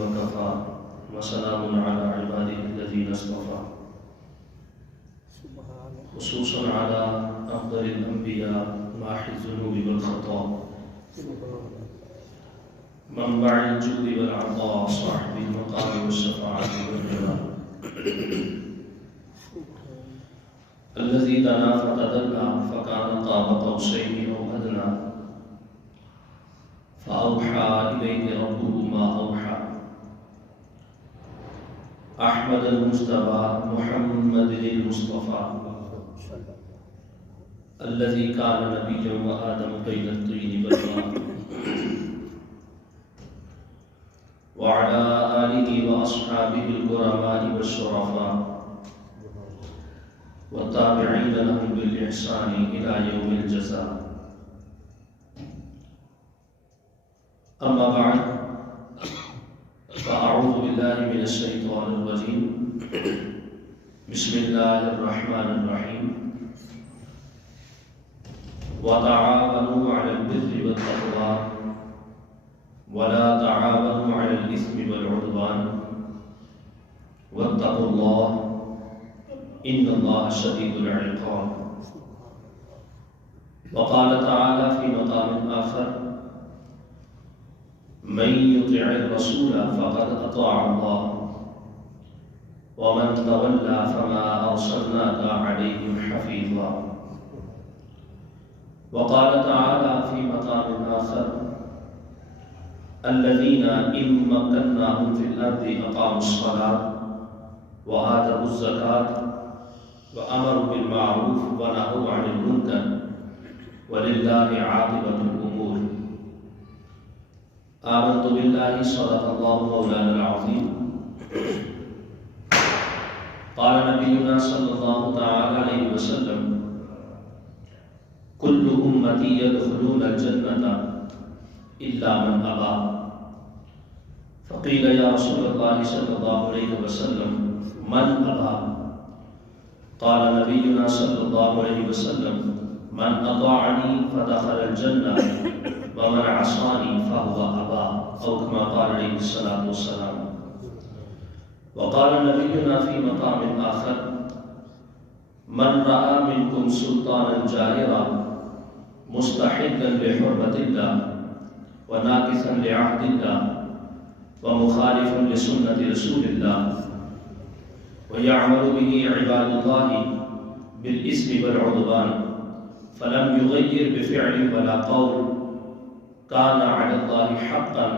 وكفى وسلام على عباده الذين اصطفى خصوصا على أفضل الأنبياء ماحي الذنوب والخطا منبع الجود والعطاء صاحب المقام والشفاعة والرضا الذي دنا فتدلى فكان قاب قوسين أو أدنى فأوحى إليه ربه ما أوحى أحمد المجتبى محمد المصطفى الذي كان نبيا وآدم بين الطين والماء وعلى آله وأصحابه الكرماء والشرفاء والتابعين لهم بالإحسان إلى يوم الجزاء. أما بعد فأعوذ بالله من الشيطان الرجيم بسم الله الرحمن الرحيم وتعاونوا على البر والتقوى ولا تعاونوا على الإثم والعدوان واتقوا الله إن الله شديد العقاب. وقال تعالى في مقام آخر من يطع الرسول فقد أطاع الله ومن تولى فما أرسلناك عليهم حفيظا. وقال تعالى في مقام آخر الذين إن مكناهم في الأرض أقاموا الصلاة وآتوا الزكاة وأمروا بالمعروف ونهوا عن المنكر ولله عاقبة الأمور. آمنت بالله صدق الله مولانا العظيم. قال نبينا صلى الله تعالى عليه وسلم كل أمتي يدخلون الجنة إلا من أبى. فقيل يا رسول الله صلى الله عليه وسلم من أبى؟ قال نبينا صلى الله عليه وسلم من أطاعني فدخل الجنة ومن عصاني فهو أبى، أو كما قال عليه الصلاة والسلام. وقال نبينا في مقام آخر من رأى منكم سلطانا جائرا مستحلا لحرمة الله وناكثا لعهد الله ومخالفا لسنة رسول الله ويعمل به عباد الله بالإثم والعدوان فلم يغير بفعل ولا قول كان على الله حقا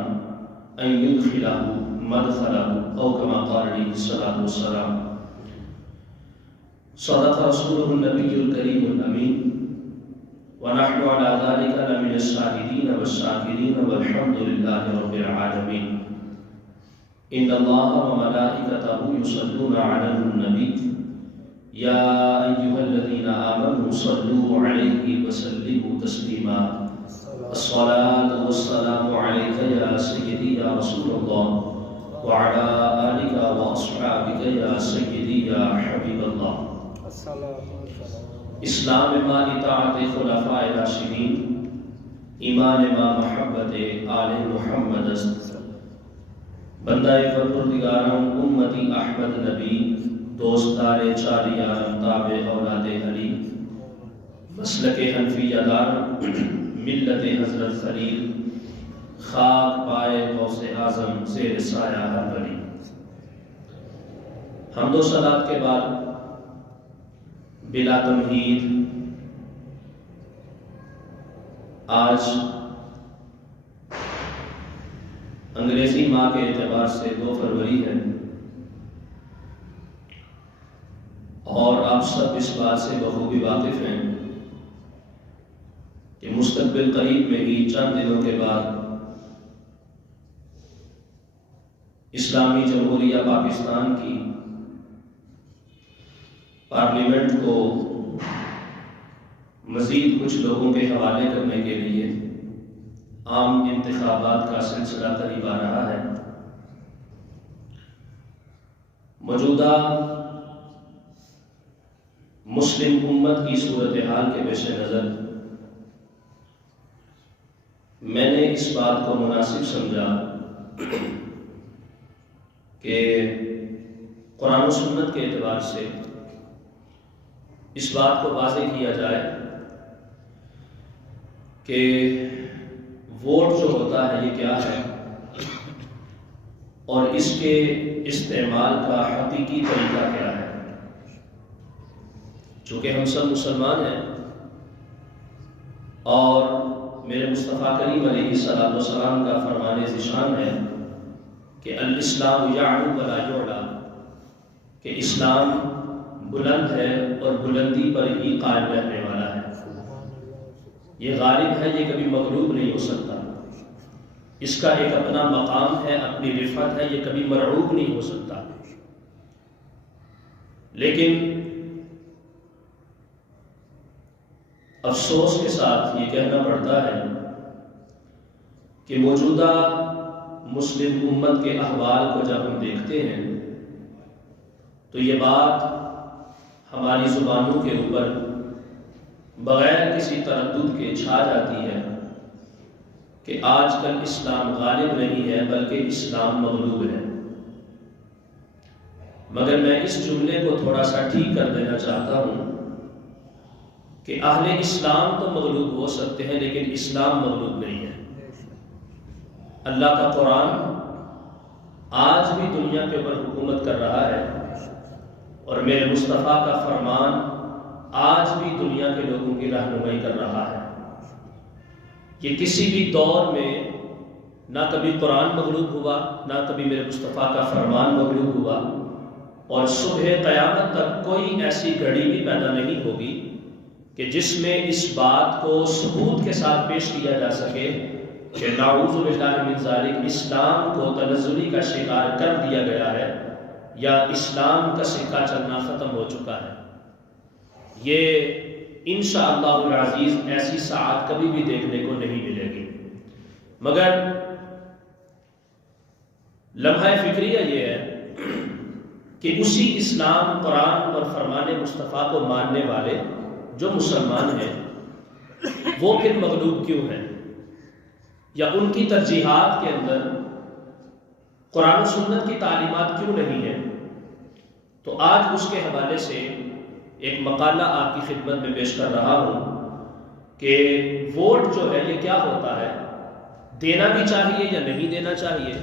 أن يدخله مدخله، أو كما قال عليه الصلاة والسلام. صدق رسوله النبي الكريم الأمين ونحن على ذلك لمن الشاهدين والشاكرين والحمد لله رب العالمين. إن الله وملائكته يصلون على النبي يا أيها الذين آمنوا صلوا عليه وسلموا تسليما. الصلاة والسلام عليك يا سيدي يا رسول الله وعلى آلك وأصحابك يا سيدي يا حبيب الله. اسلام ما اطاعت خلفاء راشدین، ایمان ما محبت آل محمد است. بندہ پروردگارم امتی احمد نبی دوستدار چاریارم تابع اولاد علی مسلک حنفیہ دار ملت حضرت خلیل خاک پائے غوث اعظم زیر سایہ ہر بری. حمد و صلات کے بعد بلا تمہید آج انگریزی ماہ کے اعتبار سے 2 فروری ہے اور آپ سب اس بات سے بخوبی واقف ہیں کہ مستقبل قریب میں ہی چند دنوں کے بعد اسلامی جمہوریہ پاکستان کی پارلیمنٹ کو مزید کچھ لوگوں کے حوالے کرنے کے لیے عام انتخابات کا سلسلہ قریب آ رہا ہے. موجودہ مسلم امت کی صورتحال کے پیش نظر میں نے اس بات کو مناسب سمجھا کہ قرآن و سنت کے اعتبار سے اس بات کو واضح کیا جائے کہ ووٹ جو ہوتا ہے یہ کیا ہے اور اس کے استعمال کا حقیقی طریقہ کیا ہے۔ چونکہ ہم سب مسلمان ہیں اور میرے مصطفیٰ کریم علیہ الصلوۃ والسلام کا فرمان ذیشان ہے کہ الاسلام یعلو ولا یعلی، کہ اسلام بلند ہے اور بلندی پر ہی قائم رہنے والا ہے، یہ غالب ہے، یہ کبھی مغلوب نہیں ہو سکتا، اس کا ایک اپنا مقام ہے، اپنی رفعت ہے، یہ کبھی مرعوب نہیں ہو سکتا۔ لیکن افسوس کے ساتھ یہ کہنا پڑتا ہے کہ موجودہ مسلم امت کے احوال کو جب ہم دیکھتے ہیں تو یہ بات ہماری زبانوں کے اوپر بغیر کسی تردد کے چھا جاتی ہے کہ آج کل اسلام غالب نہیں ہے بلکہ اسلام مغلوب ہے۔ مگر میں اس جملے کو تھوڑا سا ٹھیک کر دینا چاہتا ہوں کہ اہل اسلام تو مغلوب ہو سکتے ہیں لیکن اسلام مغلوب نہیں ہے۔ اللہ کا قرآن آج بھی دنیا کے اوپر حکومت کر رہا ہے اور میرے مصطفیٰ کا فرمان آج بھی دنیا کے لوگوں کی رہنمائی کر رہا ہے۔ یہ کسی بھی دور میں نہ کبھی قرآن مغلوب ہوا، نہ کبھی میرے مصطفیٰ کا فرمان مغلوب ہوا، اور صبح قیامت تک کوئی ایسی گھڑی بھی پیدا نہیں ہوگی کہ جس میں اس بات کو ثبوت کے ساتھ پیش کیا جا سکے کہ نعوذ باللہ من ذالک اسلام کو تنزلی کا شکار کر دیا گیا ہے یا اسلام کا سکہ چلنا ختم ہو چکا ہے۔ یہ انشاءاللہ العزیز ایسی ساعت کبھی بھی دیکھنے کو نہیں ملے گی۔ مگر لمحہ فکریہ یہ ہے کہ اسی اسلام، قرآن اور فرمان مصطفیٰ کو ماننے والے جو مسلمان ہیں وہ پھر مغلوب کیوں ہیں، یا ان کی ترجیحات کے اندر قرآن و سنت کی تعلیمات کیوں نہیں ہیں؟ تو آج اس کے حوالے سے ایک مقالہ آپ کی خدمت میں پیش کر رہا ہوں کہ ووٹ جو ہے یہ کیا ہوتا ہے، دینا بھی چاہیے یا نہیں دینا چاہیے،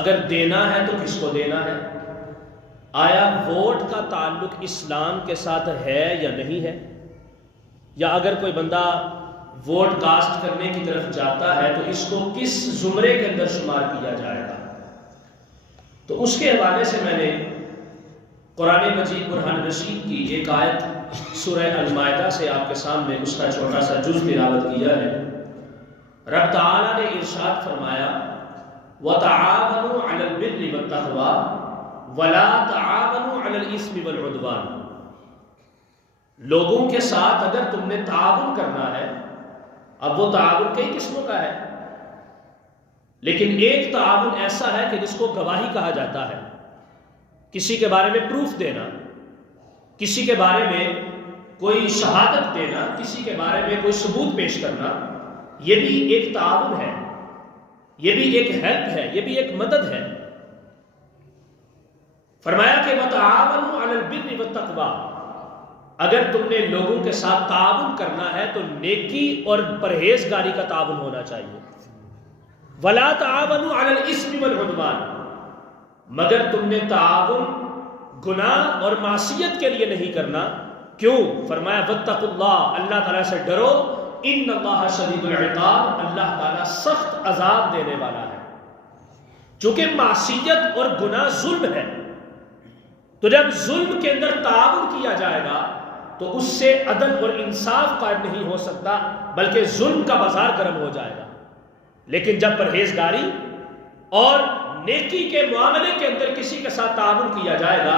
اگر دینا ہے تو کس کو دینا ہے، آیا ووٹ کا تعلق اسلام کے ساتھ ہے یا نہیں ہے، یا اگر کوئی بندہ ووٹ کاسٹ کرنے کی طرف جاتا ہے تو اس کو کس زمرے کے اندر شمار کیا جائے گا۔ تو اس کے حوالے سے میں نے قرآن مجید برہان رشید کی ایک آیت سورہ المائدہ سے آپ کے سامنے اس کا چھوٹا سا جز تلاوت کیا ہے۔ رب تعالیٰ نے ارشاد فرمایا وَتَعَاوَنُوا عَلَى الْبِرِّ وَالتَّقْوَىٰ وَلَا تَعَاوَنُوا عَلَى الْإِثْمِ وَالْعُدْوَانِ، لوگوں کے ساتھ اگر تم نے تعاون کرنا ہے، اب وہ تعاون کئی قسموں کا ہے، لیکن ایک تعاون ایسا ہے کہ جس کو گواہی کہا جاتا ہے، کسی کے بارے میں پروف دینا، کسی کے بارے میں کوئی شہادت دینا، کسی کے بارے میں کوئی ثبوت پیش کرنا، یہ بھی ایک تعاون ہے، یہ بھی ایک ہیلپ ہے، یہ بھی ایک مدد ہے۔ فرمایا کہ وَتَعَاوَنُوا عَلَى الْبِرِّ وَالتَّقْوَىٰ، اگر تم نے لوگوں کے ساتھ تعاون کرنا ہے تو نیکی اور پرہیزگاری کا تعاون ہونا چاہیے۔ وَلَا تَعَاوَنُوا عَلَى الْإِثْمِ وَالْعُدْوَانِ، مگر تم نے تعاون گناہ اور معصیت کے لیے نہیں کرنا۔ کیوں؟ فرمایا وَاتَّقُوا اللَّهَ، اللہ تعالیٰ سے ڈرو، ان اللہ شدید العقاب، اللہ تعالیٰ سخت عذاب دینے والا ہے۔ چونکہ معصیت اور گناہ ظلم ہے، تو جب ظلم کے اندر تعاون کیا جائے گا تو اس سے عدل اور انصاف قائم نہیں ہو سکتا، بلکہ ظلم کا بازار گرم ہو جائے گا۔ لیکن جب پرہیزگاری اور نیکی کے معاملے کے اندر کسی کے ساتھ تعاون کیا جائے گا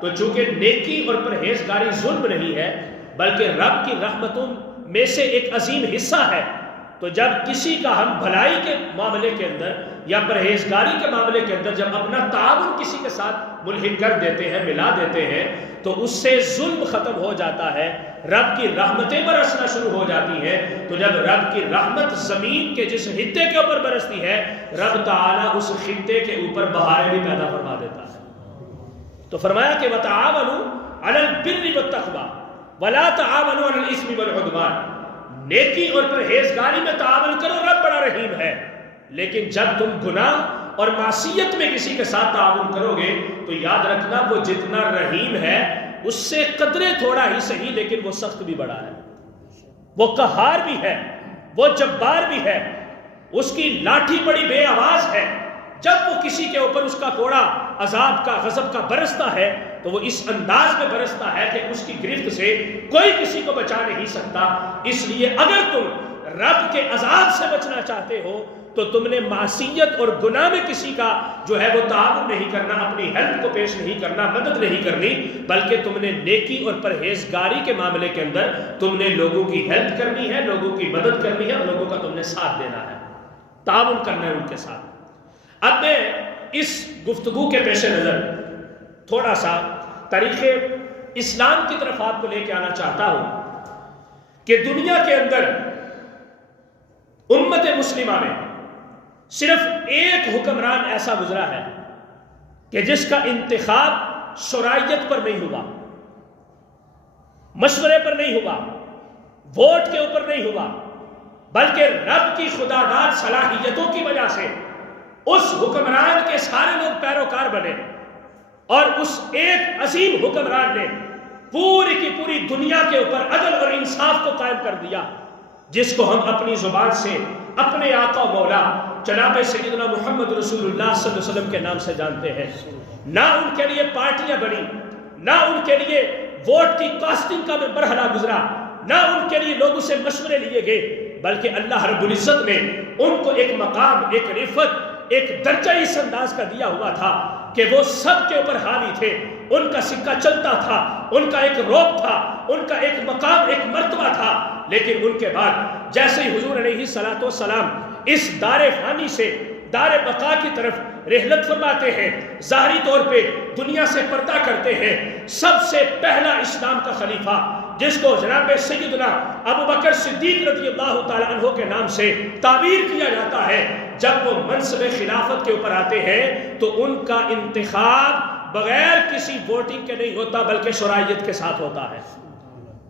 تو چونکہ نیکی اور پرہیزگاری ظلم نہیں ہے بلکہ رب کی رحمتوں میں سے ایک عظیم حصہ ہے، تو جب کسی کا ہم بھلائی کے معاملے کے اندر یا پرہیزگاری کے معاملے کے اندر جب اپنا تعاون کسی کے ساتھ ملحق کر دیتے ہیں، ملا دیتے ہیں، تو اس سے ظلم ختم ہو جاتا ہے، رب کی رحمتیں برسنا شروع ہو جاتی ہیں۔ تو جب رب کی رحمت زمین کے جس خطے کے اوپر برستی ہے، رب تعالیٰ اس خطے کے اوپر بہاریں بھی پیدا فرما دیتا ہے۔ تو فرمایا کہ وَتَعَاوَنُوا عَلَى الْبِرِّ وَالتَّقْوَىٰ وَلَا تَعَاوَنُوا عَلَى الْإِثْمِ وَالْعُدْوَانِ، نیکی اور پرہیزگاری میں تعاون کرو، رب بڑا رحیم ہے، لیکن جب تم گناہ اور معصیت میں کسی کے ساتھ تعاون کرو گے تو یاد رکھنا وہ جتنا رحیم ہے اس سے قدرے تھوڑا ہی صحیح، لیکن وہ سخت بھی بڑا ہے، وہ قہار بھی ہے، وہ جبار بھی ہے، اس کی لاٹھی بڑی بے آواز ہے۔ جب وہ کسی کے اوپر اس کا کوڑا عذاب کا غضب کا برستا ہے تو وہ اس انداز میں برستا ہے کہ اس کی گرفت سے کوئی کسی کو بچا نہیں سکتا۔ اس لیے اگر تم رب کے عذاب سے بچنا چاہتے ہو تو تم نے معصیت اور گناہ میں کسی کا جو ہے وہ تعاون نہیں کرنا، اپنی ہیلپ کو پیش نہیں کرنا، مدد نہیں کرنی، بلکہ تم نے نیکی اور پرہیزگاری کے معاملے کے اندر تم نے لوگوں کی ہیلپ کرنی ہے، لوگوں کی مدد کرنی ہے، اور لوگوں کا تم نے ساتھ دینا ہے، تعاون کرنا ہے ان کے ساتھ۔ اب میں اس گفتگو کے پیش نظر تھوڑا سا تاریخ اسلام کی طرف آپ کو لے کے آنا چاہتا ہوں کہ دنیا کے اندر امت مسلمہ میں صرف ایک حکمران ایسا گزرا ہے کہ جس کا انتخاب شرعیت پر نہیں ہوا، مشورے پر نہیں ہوا، ووٹ کے اوپر نہیں ہوا، بلکہ رب کی خداداد صلاحیتوں کی وجہ سے اس حکمران کے سارے لوگ پیروکار بنے، اور اس ایک عظیم حکمران نے پوری کی پوری دنیا کے اوپر عدل اور انصاف کو قائم کر دیا، جس کو ہم اپنی زبان سے اپنے آقا و مولا جناب سیدنا محمد رسول اللہ صلی اللہ علیہ وسلم کے نام سے جانتے ہیں۔ نہ ان کے لیے پارٹیاں بنی، نہ ان کے لیے ووٹ کی کاسٹنگ کا مرحلہ گزرا، نہ ان کے لیے لوگوں سے مشورے لیے گئے، بلکہ اللہ رب العزت نے ان کو ایک مقام، ایک رفعت، ایک درجہ اس انداز کا دیا ہوا تھا کہ وہ سب کے اوپر حاوی تھے، ان کا سکہ چلتا تھا، ان کا ایک روب تھا، ان کا ایک مقام، ایک مرتبہ تھا۔ لیکن ان کے بعد جیسے ہی حضور علیہ الصلوۃ والسلام اس دار فانی سے دار بقا کی طرف رحلت فرماتے ہیں، ظاہری طور پہ دنیا سے پردہ کرتے ہیں، سب سے پہلا اسلام کا خلیفہ جس کو جناب سیدنا ابو بکر صدیق رضی اللہ تعالی عنہ کے نام سے تعبیر کیا جاتا ہے، جب وہ منصب خلافت کے اوپر آتے ہیں تو ان کا انتخاب بغیر کسی ووٹنگ کے نہیں ہوتا، بلکہ شرعیت کے ساتھ ہوتا ہے۔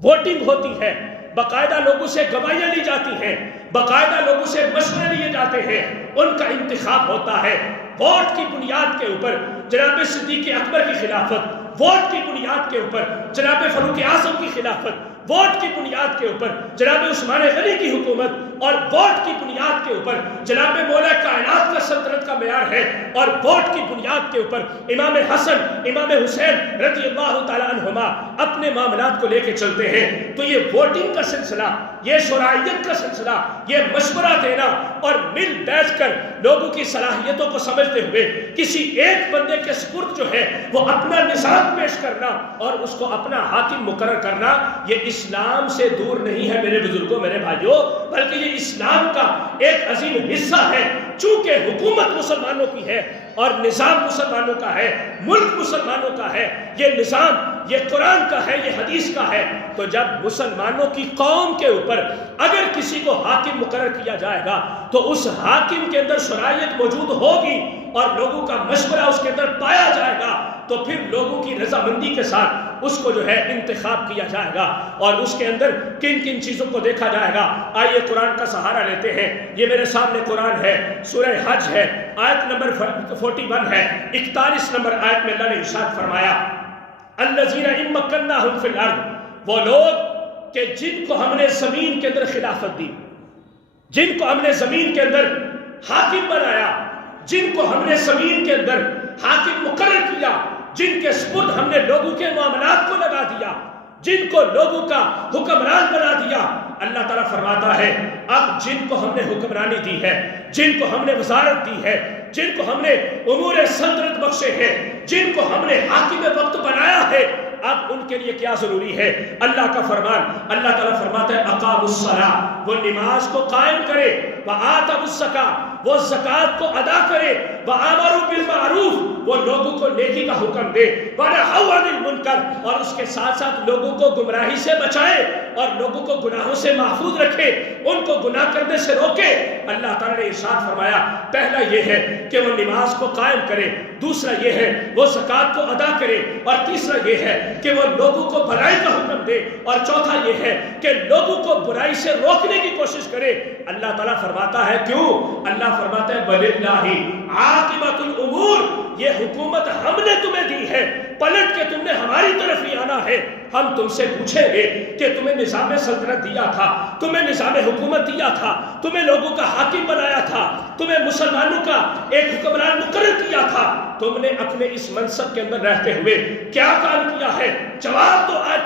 ووٹنگ ہوتی ہے، باقاعدہ لوگوں سے گواہیاں لی جاتی ہیں، باقاعدہ لوگوں سے مشورے لیے جاتے ہیں، ان کا انتخاب ہوتا ہے۔ ووٹ کی بنیاد کے اوپر جناب صدیق اکبر کی خلافت، ووٹ کی بنیاد کے اوپر جناب فاروق اعظم کی خلافت، ووٹ کی بنیاد کے اوپر جناب عثمان غنی کی حکومت، اور ووٹ کی بنیاد کے اوپر جناب مولا کائنات کا سلطنت کا معیار ہے، اور ووٹ کی بنیاد کے اوپر امام حسن، امام حسین رضی اللہ تعالی عنہما اپنے معاملات کو لے کے چلتے ہیں۔ تو یہ ووٹنگ کا سلسلہ، یہ شرعیت کا سلسلہ، یہ مشورہ دینا اور مل بیٹھ کر لوگوں کی صلاحیتوں کو سمجھتے ہوئے کسی ایک بندے کے سپرد جو ہے وہ اپنا نظام پیش کرنا اور اس کو اپنا حاکم مقرر کرنا، یہ اسلام سے دور نہیں ہے میرے بزرگوں، میرے بھائیوں، بلکہ یہ اسلام کا ایک عظیم حصہ ہے۔ چونکہ حکومت مسلمانوں کی ہے اور نظام مسلمانوں کا ہے، ملک مسلمانوں کا ہے، یہ نظام یہ قرآن کا ہے، یہ حدیث کا ہے، تو جب مسلمانوں کی قوم کے اوپر اگر کسی کو حاکم مقرر کیا جائے گا تو اس حاکم کے اندر شرعیت موجود ہوگی اور لوگوں کا مشورہ اس کے اندر پایا جائے گا، تو پھر لوگوں کی رضامندی کے ساتھ اس کو جو ہے انتخاب کیا جائے گا، اور اس کے اندر کن کن چیزوں کو دیکھا جائے گا۔ آئیے قرآن کا سہارا لیتے ہیں، یہ میرے سامنے قرآن ہے، سورہ حج ہے، آیت نمبر 41 ہے، 41 نمبر آیت میں اللہ نے ارشاد فرمایا الذین ان مکناہم فی الارض، وہ لوگ کہ جن کو ہم نے زمین کے اندر خلافت دی، جن کو ہم نے زمین کے اندر حاکم بنایا، جن کو ہم نے زمین کے اندر حاکم مقرر کیا، جن کے سپرد ہم نے لوگوں کے معاملات کو لگا دیا، جن کو لوگوں کا حکمران بنا دیا، اللہ تعالیٰ فرماتا ہے اب جن کو ہم نے حکمرانی دی ہے، جن کو ہم نے وزارت دی ہے، جن کو ہم نے امور سلطنت بخشے ہیں، جن کو ہم نے حاکم وقت بنایا ہے، اب ان کے لیے کیا ضروری ہے؟ اللہ کا فرمان، اللہ تعالیٰ فرماتا ہے اقاموا الصلاۃ، وہ نماز کو قائم کرے، وآتوا الزکاۃ، وہ زکات کو ادا کرے، وآمروا بالمعروف، وہ لوگوں کو نیکی کا حکم دے، ونہوا عن المنکر، اور اس کے ساتھ ساتھ لوگوں کو گمراہی سے بچائے اور لوگوں کو گناہوں سے محفوظ رکھے، ان کو گناہ کرنے سے روکے۔ اللہ تعالیٰ نے ارشاد فرمایا پہلا یہ ہے کہ وہ نماز کو قائم کرے، دوسرا یہ ہے وہ زکات کو ادا کرے، اور تیسرا یہ ہے کہ وہ لوگوں کو بھلائی کا حکم دے، اور چوتھا یہ ہے کہ لوگوں کو برائی سے روکنے کی کوشش کرے۔ اللہ تعالیٰ فرماتا ہے کیوں؟ اللہ فرماتا ہے وَلِلَّهِ عَاقِبَةُ الْأُمُورِ، یہ حکومت ہم نے تمہیں دی ہے، پلٹ کے تم نے ہماری طرف ہی آنا ہے۔ ہم تم سے پوچھیں گے کہ تمہیں نظام سلطنت دیا تھا، تمہیں نظام حکومت دیا تھا، تمہیں لوگوں کا حاکم بنایا تھا، تمہیں مسلمانوں کا ایک حکمران مقرر کیا تھا، تم نے اپنے اس منصب کے اندر رہتے ہوئے کیا کام کیا ہے؟ جواب تو آج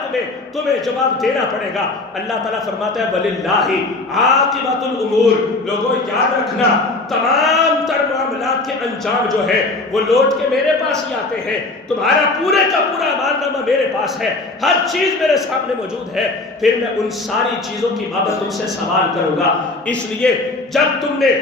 تمہیں جواب دینا پڑے گا۔ اللہ تعالیٰ فرماتا ہے وَلِلَّهِ عَاقِبَةُ الْأُمُورِ، لوگوں یاد رکھنا تمام تر معاملات کے انجام جو ہے وہ لوٹ کے میرے پاس ہی آتے ہیں، تمہارا پورے کا پورا امانتنامہ میرے پاس ہے، ہر چیز میرے سامنے موجود ہے، پھر میں ان ساری چیزوں کی بابت تم سے سوال کروں گا۔ اس لیے جب تم نے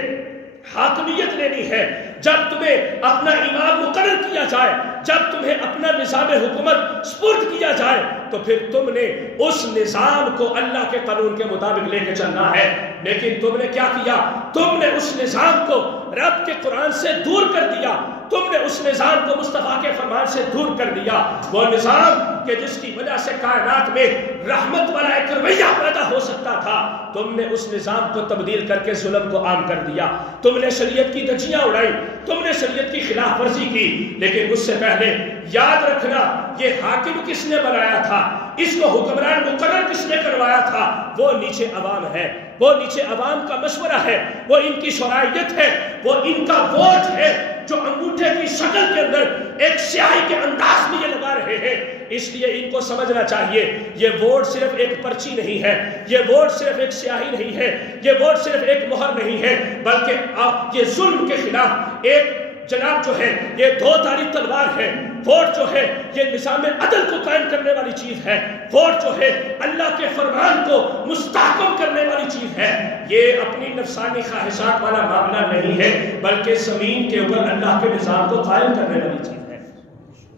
حاکمیت لینی ہے، جب تمہیں اپنا امام مقرر کیا جائے، جب تمہیں اپنا نظام حکومت سپرد کیا جائے، تو پھر تم نے اس نظام کو اللہ کے قانون کے مطابق لے کے چلنا ہے۔ لیکن تم نے کیا کیا؟ تم نے اس نظام کو رب کے قرآن سے دور کر دیا، تم نے اس نظام کو مصطفیٰ کے فرمان سے دور کر دیا، وہ نظام کہ جس کی وجہ سے کائنات میں رحمت والا ایک رویہ پیدا ہو سکتا تھا، تم نے اس نظام کو تبدیل کر کے ظلم کو عام کر دیا، تم نے شریعت کی دھجیاں اڑائی، تم نے شریعت کی خلاف ورزی کی۔ لیکن اس سے پہلے یاد رکھنا یہ حاکم کس نے بنایا تھا، اس کو حکمران مقرر کس نے کروایا تھا؟ وہ نیچے عوام ہے، وہ نیچے عوام کا مشورہ ہے، وہ ان کی شرائط ہے، وہ ان کا ووٹ ہے جو انگوٹھے کی شکل کے اندر ایک سیاہی کے انداز میں یہ لگا رہے ہیں۔ اس لیے ان کو سمجھنا چاہیے یہ ووٹ صرف ایک پرچی نہیں ہے، یہ ووٹ صرف ایک سیاہی نہیں ہے، یہ ووٹ صرف ایک مہر نہیں ہے، بلکہ آپ یہ ظلم کے خلاف ایک جناب جو ہے یہ دو دھاری تلوار ہے۔ ووٹ جو ہے یہ نظام عدل کو قائم کرنے والی چیز ہے، ووٹ جو ہے اللہ کے فرمان کو مستحکم کرنے والی چیز ہے۔ یہ اپنی نفسانی خواہشات والا معاملہ نہیں ہے، بلکہ زمین کے اوپر اللہ کے نظام کو قائم کرنے والی چیز ہے۔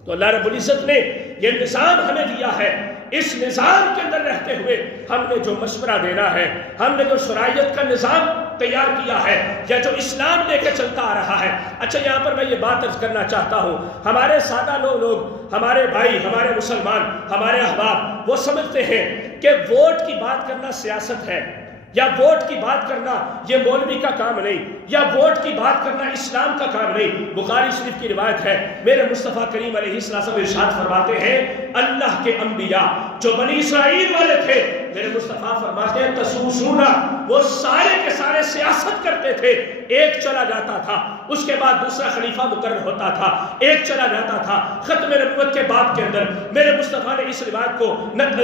تو اللہ رب العزت نے یہ نظام ہمیں دیا ہے، اس نظام کے اندر رہتے ہوئے ہم نے جو مشورہ دینا ہے، ہم نے جو شرائط کا نظام تیار کیا ہے یا جو اسلام لے کے چلتا آ رہا ہے۔ اچھا یہاں پر میں یہ بات عرض کرنا چاہتا ہوں، ہمارے سادہ لوگ، ہمارے بھائی، ہمارے مسلمان، ہمارے احباب وہ سمجھتے ہیں کہ ووٹ کی بات کرنا سیاست ہے، یا ووٹ کی بات کرنا یہ مولوی کا کام نہیں، یا ووٹ کی بات کرنا اسلام کا کام نہیں۔ بخاری شریف کی روایت ہے، میرے مصطفیٰ کریم علیہ السلام ارشاد فرماتے ہیں اللہ کے انبیاء جو بنی اسرائیل والے تھے، میرے مصطفیٰ فرماتے ہیں تسوسونا، وہ سارے کے سارے سیاست کرتے تھے، ایک چلا جاتا تھا، اس کے بعد دوسرا خلیفہ مقرر ہوتا تھا، ایک چلا جاتا تھا۔ ختم نبوت کے باب کے اندر میرے مصطفیٰ نے اس روایت کو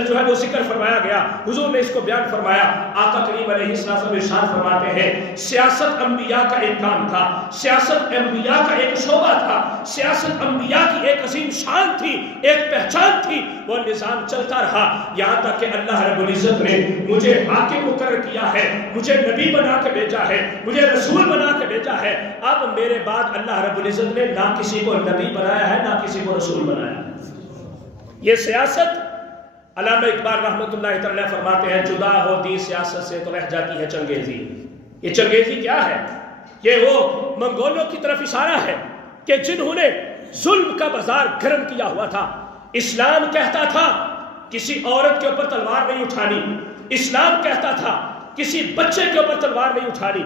جو ہے وہ ذکر فرمایا گیا، حضور نے اس کو بیان فرمایا۔ آقا کریم علیہ السلام ارشاد فرماتے ہیں سیاست انبیاء کا ایک کام تھا، سیاست انبیاء کا ایک شعبہ تھا، سیاست انبیاء کی ایک عظیم شان تھی، ایک پہچان تھی، وہ نظام چلتا رہا یہاں تک کہ اللہ رب العزت نے مجھے حاکم مقرر کیا ہے، مجھے نبی بنا کے بھیجا ہے، مجھے رسول بنا کے بھیجا ہے۔ اب میرے بعد اللہ رب العزت نے نہ کسی کو نبی بنایا ہے نہ کسی کو رسول بنایا ہے۔ یہ سیاست علامہ اقبال رحمۃ اللہ تعالی فرماتے ہیں جدا ہوتی سیاست سے تو رہ جاتی ہے چنگیزی۔ یہ چنگیزی کیا ہے؟ یہ وہ منگولوں کی طرف اشارہ ہے کہ جنہوں نے ظلم کا بازار گرم کیا ہوا تھا۔ اسلام کہتا تھا کسی عورت کے اوپر تلوار نہیں اٹھانی، اسلام کہتا تھا کسی بچے کے اوپر تلوار نہیں اٹھانی،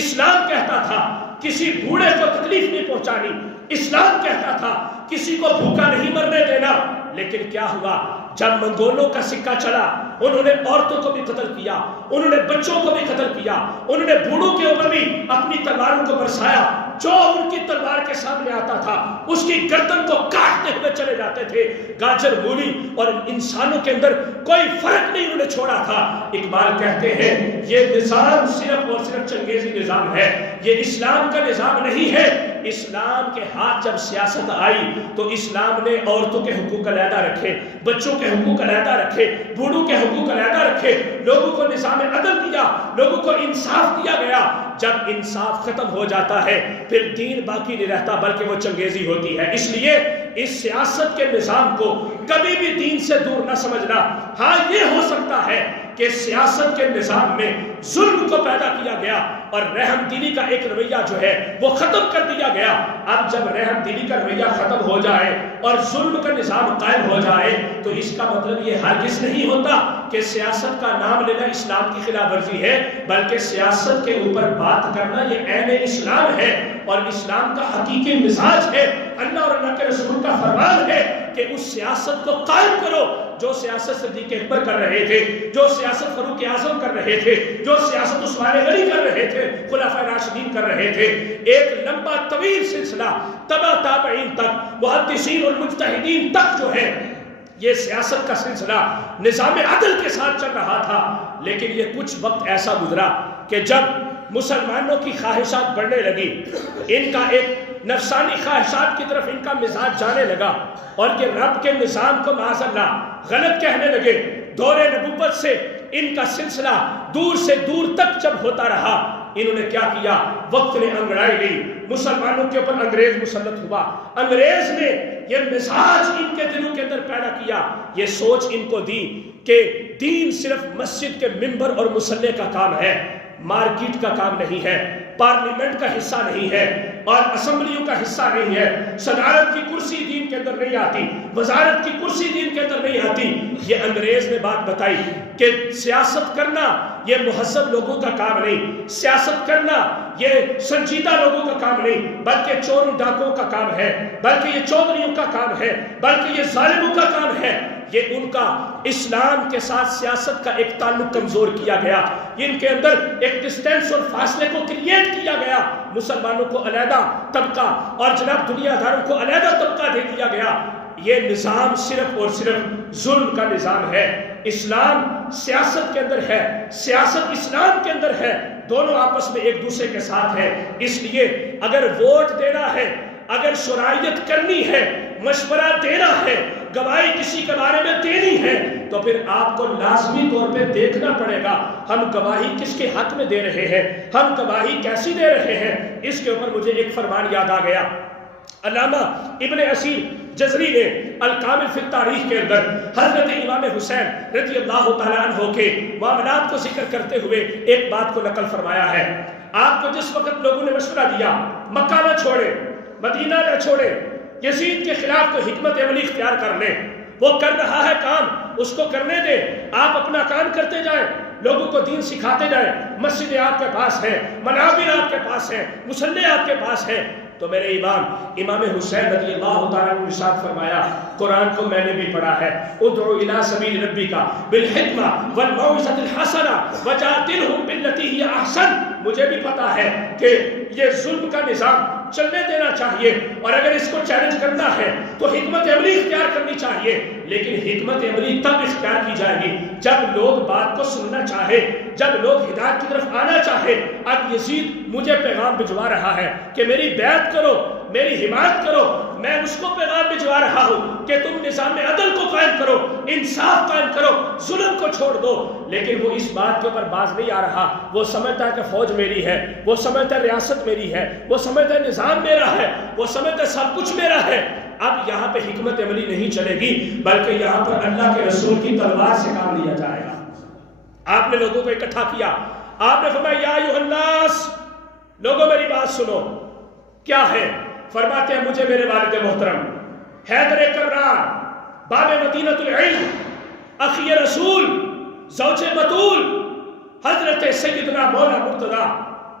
اسلام کہتا تھا کسی بوڑھے کو تکلیف نہیں پہنچانی، اسلام کہتا تھا کسی کو بھوکا نہیں مرنے دینا۔ لیکن کیا ہوا؟ جب منگولوں کا سکہ چلا انہوں نے عورتوں کو بھی قتل کیا، انہوں نے بچوں کو بھی قتل کیا، انہوں نے بوڑھوں کے اوپر بھی اپنی تلواروں کو برسایا۔ جو ان کی تلوار کے سامنے آتا تھا اس کی گردن کو کاٹتے ہوئے چلے جاتے تھے۔ گاجر مولی اور انسانوں کے اندر کوئی فرق نہیں انہوں نے چھوڑا تھا۔ اقبال کہتے ہیں یہ نظام صرف اور صرف چنگیزی نظام ہے، یہ اسلام کا نظام نہیں ہے۔ اسلام کے ہاتھ جب سیاست آئی تو اسلام نے عورتوں کے حقوق علیحدہ رکھے، بچوں کے حقوق علیحدہ رکھے، بوڑھوں کے حقوق علیحدہ رکھے، لوگوں کو نظام عدل دیا، لوگوں کو انصاف دیا گیا۔ جب انصاف ختم ہو جاتا ہے پھر دین باقی نہیں رہتا بلکہ وہ چنگیزی ہوتی ہے۔ اس لیے اس سیاست کے نظام کو کبھی بھی دین سے دور نہ سمجھنا۔ ہاں یہ ہو سکتا ہے کہ سیاست کے نظام میں ظلم کو پیدا کیا گیا اور رحم دلی کا ایک رویہ جو ہے وہ ختم کر دیا گیا۔ اب جب رحم دلی کا رویہ ختم ہو جائے اور ظلم کا نظام قائم ہو جائے تو اس کا مطلب یہ ہرگز نہیں ہوتا کہ سیاست کا نام لینا اسلام کی خلاف ورزی ہے، بلکہ سیاست کے اوپر بات کرنا یہ عین اسلام ہے اور اسلام کا حقیقی مزاج ہے۔ اللہ اور اللہ کے رسول کا فرمان ہے کہ اس سیاست کو قائم کرو جو سیاست صدیق اکبر کر رہے تھے، جو سیاست فاروق اعظم کر رہے تھے، جو سیاست عثمان غنی کر رہے تھے، خلفائے راشدین کر رہے تھے۔ ایک لمبا طویل سلسلہ تبع تابعین تک، محدثین اور مجتہدین تک جو ہے یہ سیاست کا سلسلہ نظام عدل کے ساتھ چل رہا تھا، لیکن یہ کچھ وقت ایسا گزرا کہ جب مسلمانوں کی خواہشات بڑھنے لگی، ان کا ایک نفسانی خواہشات کی طرف ان کا مزاج جانے لگا اور یہ رب کے نظام کو معاذ اللہ غلط کہنے لگے۔ دور نبوت سے ان کا سلسلہ دور سے دور تک جب ہوتا رہا، انہوں نے کیا کیا؟ وقت نے انگڑائی لی، مسلمانوں کے اوپر انگریز مسلط ہوا۔ انگریز نے یہ مزاج ان کے دلوں کے اندر پیدا کیا، یہ سوچ ان کو دی کہ دین صرف مسجد کے ممبر اور مصلی کا کام ہے، مارکیٹ کا کام نہیں ہے، پارلیمنٹ کا حصہ نہیں ہے اور اسمبلیوں کا حصہ نہیں ہے، صدارت کی کرسی دین کے اندر نہیں آتی، وزارت کی کرسی دین کے اندر نہیں آتی۔ یہ انگریز نے بات بتائی کہ سیاست کرنا یہ مہذب لوگوں کا کام نہیں، سیاست کرنا یہ سنجیدہ لوگوں کا کام نہیں، بلکہ چور ڈاکوں کا کام ہے، بلکہ یہ چودھریوں کا کام ہے، بلکہ یہ ظالموں کا کام ہے۔ یہ ان کا اسلام کے ساتھ سیاست کا ایک تعلق کمزور کیا گیا، ان کے اندر ایک ڈسٹینس اور فاصلے کو کریٹ کیا گیا، مسلمانوں کو علیحدہ طبقہ اور جناب دنیا داروں کو علیحدہ طبقہ دے دیا گیا۔ یہ نظام صرف اور صرف ظلم کا نظام ہے۔ اسلام سیاست کے اندر ہے، سیاست اسلام کے اندر ہے، دونوں آپس میں ایک دوسرے کے ساتھ ہے۔ اس لیے اگر ووٹ دینا ہے، اگر شرائط کرنی ہے، مشورہ دینا ہے، گواہی کسی کے بارے میں دینی ہے، تو پھر آپ کو لازمی طور پہ دیکھنا پڑے گا ہم گواہی کس کے حق میں دے رہے ہیں، ہم گواہی کیسی دے رہے ہیں۔ اس کے اوپر مجھے ایک فرمان یاد آ گیا، علامہ ابن اسیر جزری نے الکامل فی التاریخ کے اندر حضرت امام حسین رضی اللہ تعالیٰ عنہ کے معاملات کو ذکر کرتے ہوئے ایک بات کو نقل فرمایا ہے۔ آپ کو جس وقت لوگوں نے مشورہ دیا مکہ نہ چھوڑے، مدینہ نہ چھوڑے، یزید کے خلاف کوئی حکمت عملی اختیار کر لیں، وہ کر رہا ہے کام اس کو کرنے دیں، آپ اپنا کام کرتے جائیں، لوگوں کو دین سکھاتے جائیں، مسجدیں آپ کے پاس ہیں، منابر آپ کے پاس ہیں، مصلی آپ کے پاس ہیں۔ تو میرے امام حسین رضی اللہ تعالیٰ نے ارشاد فرمایا، قرآن کو میں نے بھی پڑھا ہے، ادعو الی سبیل ربک بالحکمہ والموعظۃ الحسنہ وجادلہم باللتی ہی احسن۔ مجھے بھی پتا ہے کہ یہ ظلم کا نظام چلنے دینا چاہیے اور اگر اس کو چیلنج کرنا ہے تو حکمت عملی اختیار کرنی چاہیے، لیکن حکمت عملی تب اختیار کی جائے گی جب لوگ بات کو سننا چاہے، جب لوگ ہدایت کی طرف آنا چاہے۔ اب یزید مجھے پیغام بھجوا رہا ہے کہ میری بیعت کرو، میری حمایت کرو، میں اس کو پیغام بھجوا رہا ہوں کہ تم نظام عدل کو قائم کرو، انصاف قائم کرو، ظلم کو چھوڑ دو، لیکن وہ اس بات کے اوپر باز نہیں آ رہا۔ وہ سمجھتا ہے کہ فوج میری ہے، وہ سمجھتا ہے ریاست میری ہے، وہ سمجھتا ہے نظام میرا ہے، وہ سمجھتا ہے سب کچھ میرا ہے۔ اب یہاں پہ حکمت عملی نہیں چلے گی بلکہ یہاں پر اللہ کے رسول کی تلوار سے کام لیا جائے گا۔ آپ نے لوگوں کو اکٹھا کیا، آپ نے فرمایا یا ایھا الناس، لوگوں میری بات سنو۔ کیا ہے؟ فرماتے ہیں مجھے میرے والد محترم حیدر کرار، باب مدینۃ العلم، اخی رسول، زوج بطول، حضرت سیدنا مولا مرتضیٰ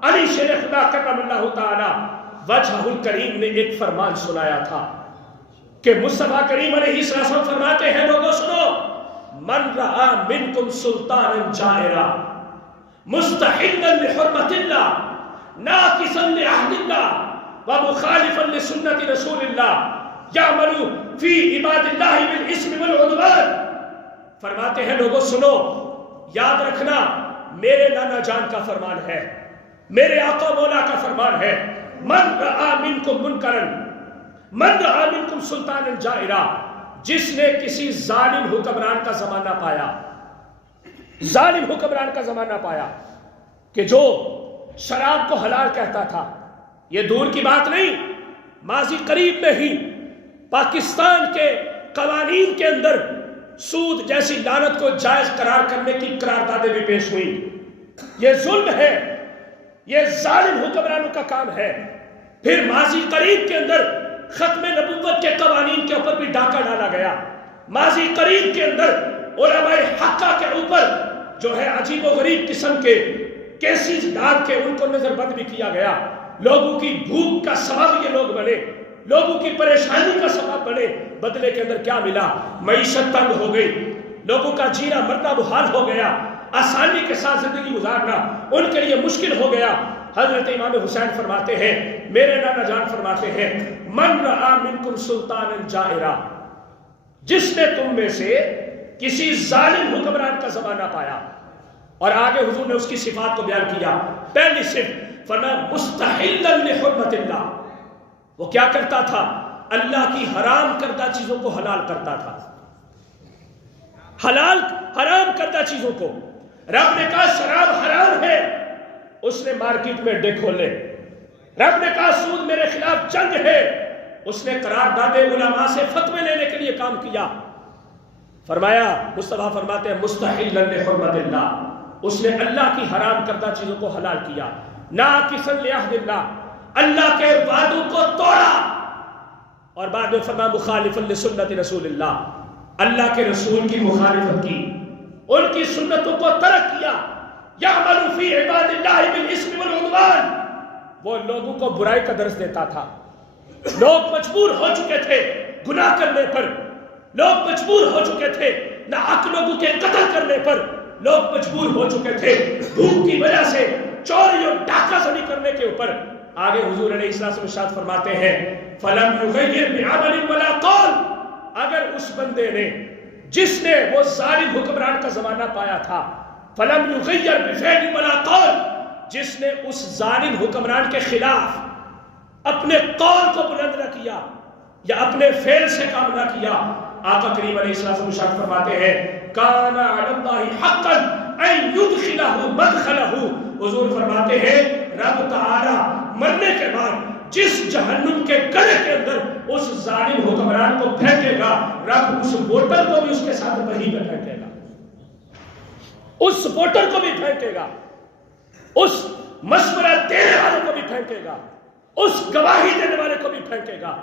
علی شیر خدا کرم اللہ تعالی وجہہ الکریم نے ایک فرمان سنایا تھا کہ مصطفیٰ کریم علیہ السلام فرماتے ہیں لوگوں سنو، من رأى منکم سلطانا جائرا مستحلا لحرمت اللہ ناقصا لعہد اللہ ومخالفا لسنت رسول اللہ یعمل فی عباد اللہ بالاسم والعدوان۔ فرماتے ہیں لوگوں سنو، یاد رکھنا میرے نانا جان کا فرمان ہے، میرے آقا مولا کا فرمان ہے، من رعا منکم منکرا من رعا منکم سلطانا جائرا، جس نے کسی ظالم حکمران کا زمانہ پایا، ظالم حکمران کا زمانہ پایا کہ جو شراب کو حلال کہتا تھا، یہ دور کی بات نہیں، ماضی قریب میں ہی پاکستان کے قوانین کے اندر سود جیسی لعنت کو جائز قرار کرنے کی قراردادیں بھی پیش ہوئی۔ یہ ظلم ہے، یہ ظالم حکمرانوں کا کام ہے۔ پھر ماضی قریب کے اندر ختم نبوت کے قوانین کے اوپر بھی ڈاکہ ڈالا گیا۔ ماضی قریب کے اندر علماء حقہ کے اوپر جو ہے عجیب و غریب قسم کے کیسز ڈال کے ان کو نظر بند بھی کیا گیا۔ لوگوں کی بھوک کا سبب یہ لوگ بنے، لوگوں کی پریشانی کا سبب بنے۔ بدلے کے اندر کیا ملا؟ معیشت تنگ ہو گئی، لوگوں کا جینا مرنا محال ہو گیا، آسانی کے ساتھ زندگی گزارنا ان کے لیے مشکل ہو گیا۔ حضرت امام حسین فرماتے ہیں، میرے نانا جان فرماتے ہیں، من رعا منکم سلطانا جائرا، جس نے تم میں سے کسی ظالم حکمران کا زمانہ پایا۔ اور آگے حضور نے اس کی صفات کو بیان کیا۔ پہلی صفت فرمایا مستحلا لحرمت اللہ، وہ کیا کرتا تھا؟ اللہ کی حرام کردہ چیزوں کو حلال کرتا تھا، حرام کردہ چیزوں کو۔ رب نے کہا شراب حرام ہے، اس نے مارکیٹ میں اڈے کھولے۔ رب نے کہا سود میرے خلاف جنگ ہے، اس نے قرارداد علماء سے فتوے لینے کے لیے کام کیا۔ فرمایا مصطفیٰ فرماتے ہیں مستحلا لحرمت اللہ، اس نے اللہ کی حرام کردہ چیزوں کو حلال کیا۔ ناقصا لعہد اللہ، اللہ کے وعدوں کو توڑا۔ اور بعد میں فرمایا مخالفا لسنت رسول اللہ، اللہ کے رسول کی مخالفت کی، ان کی سنتوں کو ترک کیا۔ یعمل فی عباد اللہ بالاسم والعدوان، وہ لوگوں کو برائی کا درس دیتا تھا۔ لوگ مجبور ہو چکے تھے گناہ کرنے پر، لوگ مجبور ہو چکے تھے ناحق لوگوں کے قتل کرنے پر، لوگ مجبور ہو چکے تھے بھوک کی وجہ سے چوری اور ڈاکہ زنی کرنے کے اوپر۔ آگے حضور علیہ السلام ارشاد فرماتے ہیں فلم یغیر بعمل ولا قول، اگر اس بندے نے جس نے وہ ظالم حکمران کا زمانہ پایا تھا، فلم یغیر بفعل ولا قول، جس نے اس ظالم حکمران کے خلاف اپنے قول کو بلند نہ کیا یا اپنے فعل سے کام نہ کیا، آقا کریم علیہ السلام ارشاد فرماتے ہیں کان علی اللہ حقا ان یدخلہ مدخلہ، حضور فرماتے ہیں رب تعالی مرنے کے بعد جس جہنم کے گڑھے کے اندر اس ظالم حکمران کو پھینکے گا، رب اس ووٹر کو بھی اس کے ساتھ وہیں پہ پھینکے گا، اس ووٹر کو بھی پھینکے گا، اس مشورہ دینے والے کو بھی پھینکے گا، اس گواہی دینے والے کو بھی پھینکے گا۔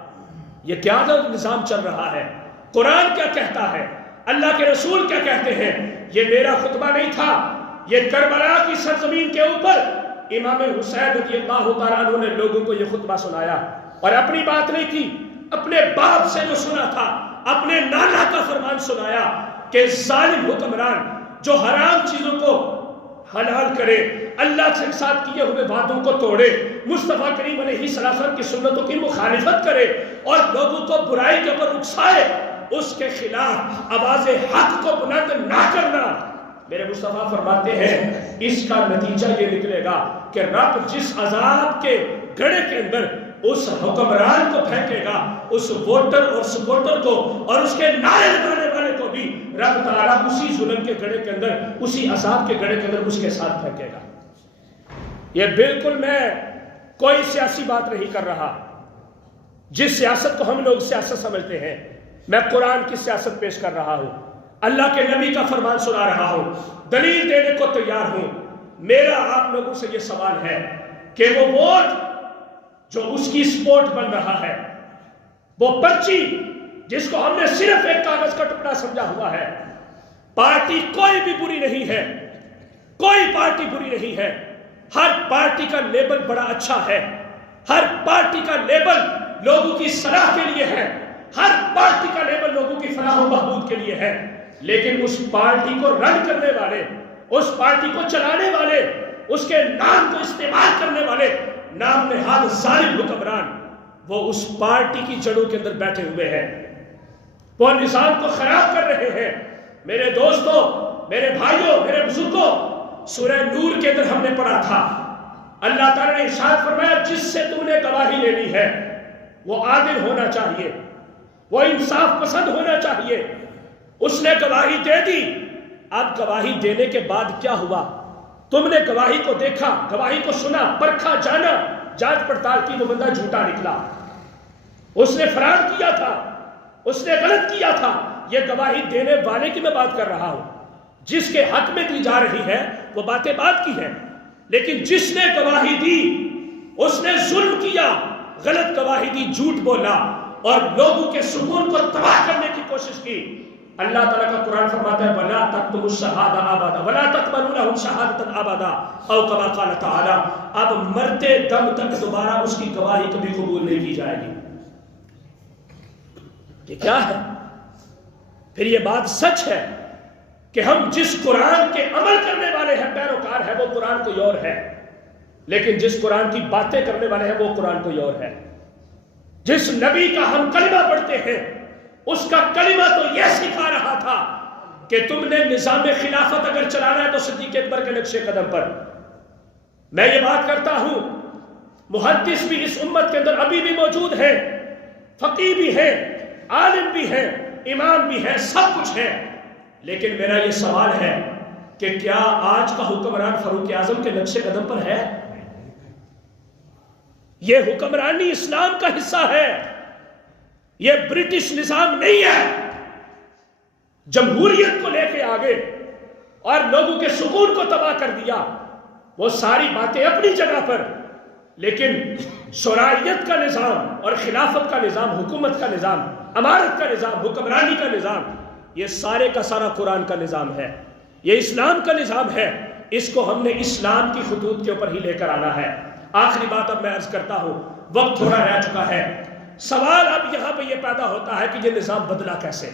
یہ کیا نظام چل رہا ہے؟ قرآن کیا کہتا ہے؟ اللہ کے رسول کیا کہتے ہیں؟ یہ میرا خطبہ نہیں تھا، یہ کربلا کی سرزمین کے اوپر امام حسین رضی اللہ تعالیٰ عنہ نے لوگوں کو یہ خطبہ سنایا، اور اپنی بات نہیں کی، اپنے باپ سے جو سنا تھا، اپنے نانا کا فرمان سنایا کہ ظالم حکمران جو حرام چیزوں کو حلال کرے، اللہ کے ساتھ کیے ہوئے وعدوں کو توڑے، مصطفیٰ کریم علیہ السلام کی سنتوں کی مخالفت کرے اور لوگوں کو برائی کے اوپر اکسائے، اس کے خلاف آواز حق کو بلند نہ کرنا۔ میرے مصطفیٰ فرماتے ہیں اس کا نتیجہ یہ نکلے گا کہ رب جس عذاب کے گڑھے کے اندر اس حکمران کو پھینکے گا، اس ووٹر اور سپورٹر کو اور اس کے نعرے لگانے والے کو بھی رب تعالیٰ اسی ظلم کے گڑھے کے اندر، اسی عذاب کے گڑھے کے اندر اس کے ساتھ پھینکے گا۔ یہ بالکل میں کوئی سیاسی بات نہیں کر رہا، جس سیاست کو ہم لوگ سیاست سمجھتے ہیں، میں قرآن کی سیاست پیش کر رہا ہوں، اللہ کے نبی کا فرمان سنا رہا ہوں، دلیل دینے کو تیار ہوں۔ میرا آپ لوگوں سے یہ سوال ہے کہ وہ ووٹ جو اس کی سپورٹ بن رہا ہے، وہ پرچی جس کو ہم نے صرف ایک کاغذ کا ٹکڑا سمجھا ہوا ہے، پارٹی کوئی بھی بری نہیں ہے، کوئی پارٹی بری نہیں ہے، ہر پارٹی کا لیبل بڑا اچھا ہے، ہر پارٹی کا لیبل لوگوں کی صلاح کے لیے ہے، ہر پارٹی کا لیبل لوگوں کی فلاح و بہبود کے لیے ہے، لیکن اس پارٹی کو رن کرنے والے، اس پارٹی کو چلانے والے، اس کے نام کو استعمال کرنے والے نام نہاد ظالم حکمران، وہ اس پارٹی کی جڑوں کے اندر بیٹھے ہوئے ہیں، وہ نظام کو خراب کر رہے ہیں۔ میرے دوستوں، میرے بھائیوں، میرے بزرگوں، سورہ نور کے اندر ہم نے پڑھا تھا اللہ تعالیٰ نے ارشاد فرمایا جس سے تم نے گواہی لینی ہے وہ عادل ہونا چاہیے، وہ انصاف پسند ہونا چاہیے۔ اس نے گواہی دے دی، اب گواہی دینے کے بعد کیا ہوا؟ تم نے گواہی کو دیکھا، گواہی کو سنا، پرکھا، جانا، جانچ پڑتال کی، وہ بندہ جھوٹا نکلا، اس نے فرار کیا تھا، اس نے غلط کیا تھا۔ یہ گواہی دینے والے کی میں بات کر رہا ہوں، جس کے حق میں دی جا رہی ہے وہ باتیں بات کی ہے، لیکن جس نے گواہی دی اس نے ظلم کیا، غلط گواہی دی، جھوٹ بولا اور لوگوں کے سکون کو تباہ کرنے کی کوشش کی۔ اللہ تعالیٰ کا قرآن فرماتا ہے وَلَا تَقْتُلُوا الشَّهَادَةَ أَبَدًا وَلَا تَقْبَلُوا لَهُمْ شَهَادَةً أَبَدًا أو كما قال تعالیٰ، اب مرتے دم تک دوبارہ اس کی گواہی کبھی قبول نہیں کی جائے گی۔ یہ کیا ہے؟ پھر یہ بات سچ ہے کہ ہم جس قرآن کے عمل کرنے والے ہیں، پیروکار ہے، وہ قرآن کوئی اور ہے، لیکن جس قرآن کی باتیں کرنے والے ہیں وہ قرآن کوئی اور ہے۔ جس نبی کا ہم کلمہ پڑھتے ہیں اس کا کلمہ تو یہ سکھا رہا تھا کہ تم نے نظام خلافت اگر چلانا ہے تو صدیق اکبر کے نقش قدم پر۔ میں یہ بات کرتا ہوں، محدث بھی اس امت کے اندر ابھی بھی موجود ہیں، فقیہ بھی ہیں، عالم بھی ہیں، امام بھی ہیں، سب کچھ ہے، لیکن میرا یہ سوال ہے کہ کیا آج کا حکمران فاروق اعظم کے نقش قدم پر ہے؟ یہ حکمرانی اسلام کا حصہ ہے، یہ برٹش نظام نہیں ہے۔ جمہوریت کو لے کے آگے اور لوگوں کے سکون کو تباہ کر دیا، وہ ساری باتیں اپنی جگہ پر، لیکن شرعیت کا نظام اور خلافت کا نظام، حکومت کا نظام، امارت کا نظام، حکمرانی کا نظام، یہ سارے کا سارا قرآن کا نظام ہے، یہ اسلام کا نظام ہے۔ اس کو ہم نے اسلام کی خطوط کے اوپر ہی لے کر آنا ہے۔ آخری بات اب میں عرض کرتا ہوں، وقت تھوڑا رہ چکا ہے۔ سوال اب یہاں پہ یہ پیدا ہوتا ہے کہ یہ نظام بدلا کیسے،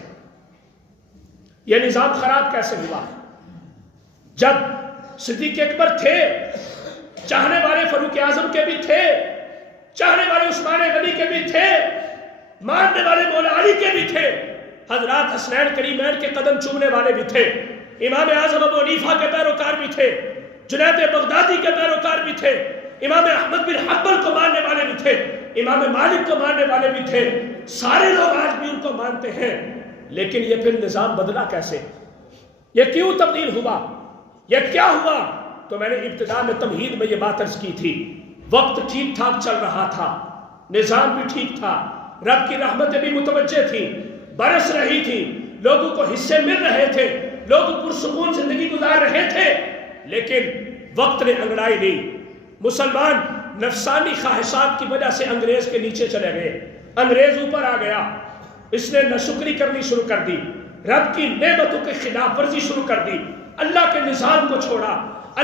یہ نظام خراب کیسے ہوا؟ جب صدیق اکبر تھے، چاہنے والے فاروق اعظم کے بھی تھے، چاہنے والے عثمان غنی کے بھی تھے، ماننے والے مولا علی کے بھی تھے، حضرات حسنین کریمین کے قدم چومنے والے بھی تھے، امام اعظم ابو حنیفہ کے پیروکار بھی تھے، جنید بغدادی کے پیروکار بھی تھے، امام احمد بن حنبل کو ماننے والے بھی تھے، امام مالک کو ماننے والے بھی تھے، سارے لوگ آج بھی ان کو مانتے ہیں، لیکن یہ پھر نظام بدلا کیسے؟ یہ کیوں تبدیل ہوا؟ یہ کیا ہوا؟ تو میں نے ابتدا میں تمہید میں یہ بات عرض کی تھی، وقت ٹھیک ٹھاک چل رہا تھا، نظام بھی ٹھیک تھا، رب کی رحمتیں بھی متوجہ تھیں، برس رہی تھی، لوگوں کو حصے مل رہے تھے، لوگ پرسکون زندگی گزار رہے تھے، لیکن وقت نے انگڑائی لی۔ مسلمان نفسانی خواہشات کی وجہ سے انگریز کے نیچے چلے گئے، انگریز اوپر آ گیا، اس نے ناشکری کرنی شروع کر دی، رب کی نعمتوں کے خلاف ورزی شروع کر دی، اللہ کے نظام کو چھوڑا،